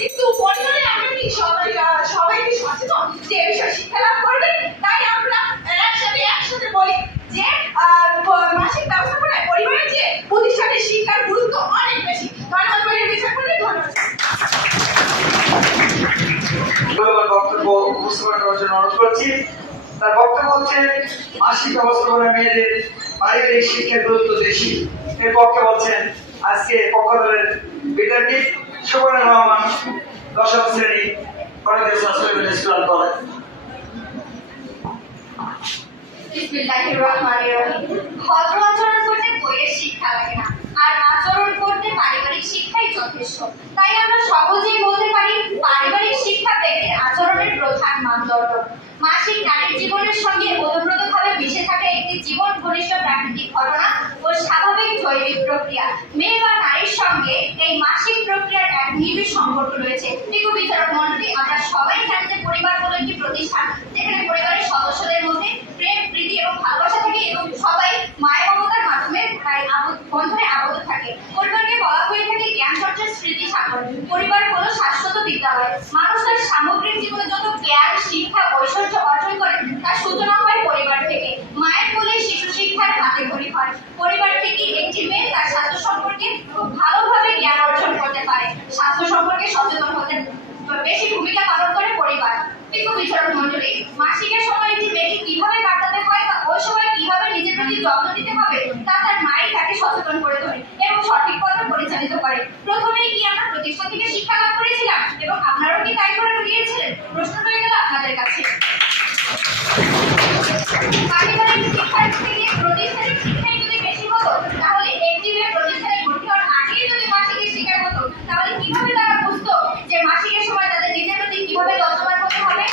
কিন্তু পরিবারে আমরা কি সবাই কি সচেতন যে এই বিষয়ে শিক্ষা লাভ করবে? তাই আমরা একসাথে বলি যে মাসিক ব্যবস্থাপনায় পরিবারের যে প্রতিষ্ঠানের শিক্ষার গুরুত্ব অনেক বেশি। ধন্যবাদ বিচার করলে ধন্যবাদ। বক্তব্য উপস্থাপন করার জন্য অনুরোধ করছি। তার বক্তব্য হচ্ছে মাসিক ব্যবস্থাপনা মেয়েদের পারিবারিক শিক্ষার গুরুত্ব বেশি। এর পক্ষে বলছেন আজকে পক্ষ দলের বিদ্যার্থী সুবর্ণ রহমান, দশম শ্রেণী, কলেজ স্কুল কলেজ। বিসমিল্লাহির রহমানির রহিম। ভদ্র আচরণ করতে বইয়ের শিক্ষা লাগে না, আর আচরণ করতে পারিবারিক শিক্ষাই যথেষ্ট। তাই আমরা সহজেই বলতে পারি পারিবারিক শিক্ষা ব্যক্তির আচরণের প্রধান মানদণ্ড। মাসিক নারীর জীবনের সঙ্গে ওতপ্রোতভাবে মিশে থাকে একটি জীবন ঘনিষ্ঠ প্রাকৃতিক ঘটনা ও স্বাভাবিক জৈবিক প্রক্রিয়া। মেয়ে বা নারীর সঙ্গে এই মাসিক প্রক্রিয়ার এক নিবিড় সম্পর্ক রয়েছে। প্রিয় বিচারক মণ্ডলী, আমরা সবাই জানি যে পরিবার হলো একটি প্রতিষ্ঠান যেখানে পরিবারের সদস্যদের মধ্যে প্রেম, প্রীতি এবং ভালোবাসা থাকে এবং সবাই মায়ের মমতার মাধ্যমে বন্ধনে আবদ্ধ থাকে। পরিবারকে বলা হয়ে থাকে জ্ঞান চর্চার স্মৃতি সাগর। পরিবার হলো শাশ্বত বিদ্যালয়। মানুষ তার সামগ্রিক জীবনে যত জ্ঞান, শিক্ষা, ঐশ্বর্য অর্জন করে তার সূচনা হয় পরিবার থেকে। মায়ের কোলে শিশু শিক্ষার হাতে খড়ি হয়। পরিবার থেকে একটি মেয়ে তার স্বাস্থ্য সম্পর্কে খুব ভালোভাবে জ্ঞান অর্জন করতে পারে। স্বাস্থ্য সম্পর্কে সচেতন হতে বেশি ভূমিকা পালন করে পরিবার। প্রিয় বিচারক মণ্ডলী, মাসিকের সময় একটি মেয়েকে কিভাবে কাটাতে হয় বা ওই সময় কিভাবে নিজের প্রতি যত্ন নিতে হবে তা তার মাই তাকে সচেতন করে তোলে এবং সঠিক পথে পরিচালিত করে। প্রথমেই কি আমরা প্রতিষ্ঠান থেকে শিক্ষা লাভ করেছিলাম এবং আপনারাও কি তাই করে গিয়েছিলেন? প্রশ্ন রয়ে গেল আপনাদের কাছে। পারিবারিক শিক্ষার থেকে প্রতিষ্ঠানিক শিক্ষাই যদি বেশি হতো, তাহলে একটি মেয়ে প্রতিষ্ঠানে ভর্তি হওয়ার আগেই যদি মাসিকের শিকার হতো, তাহলে কিভাবে তারা বুঝতো যে মাসিকের সময় তাদের নিজের প্রতি কিভাবে যত্নবান হতে হবে?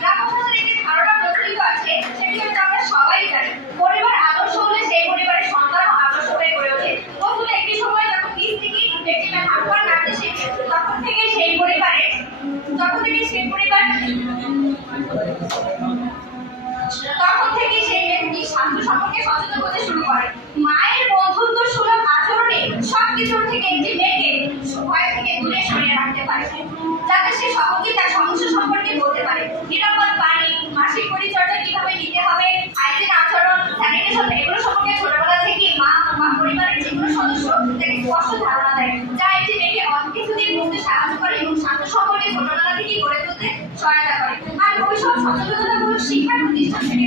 গ্রামগঞ্জের একটি ধারণা প্রচলিত আছে, সেটি হচ্ছে আমরা সবাই জানি পরিবার আদর্শ হলে সেই পরিবারের সন্তানও আদর্শ হয়ে গড়ে ওঠে। বন্ধুরা, একটি সময় যখন নিজ থেকেই ব্যক্তিরা হাত নাড়তে শেখে, তখন থেকে সেই পরিবার সেই ব্যক্তি স্বাস্থ্য সম্পর্কে সচেতন হতে শুরু করে। মায়ের বন্ধুত্ব সুলভ আচরণে সবকিছুর থেকে একটি মেয়েকে ভয় থেকে দূরে সরিয়ে রাখতে পারে, যাতে সে সহজেই তার সমস্যা সম্পর্কে বলতে পারে। নিরাপদ পানি, মাসিক পরিচর্যা কিভাবে নিতে হবে, হাইজিন আচরণ, স্যানিটেশন, এগুলো সম্পর্কে ছোটবেলা থেকে মা পরিবারের যে কোনো সদস্য তাকে স্পষ্ট ধারণা দেয়, যা একটি মেয়েকে অনেক কিছু দিয়ে বুঝতে সাহায্য করে এবং স্বাস্থ্য সম্পর্কে ছোটবেলা থেকেই গড়ে তুলতে সহায়তা করে। আর ভবিষ্যৎ সচেতনতামূলক শিক্ষা প্রতিষ্ঠান থেকে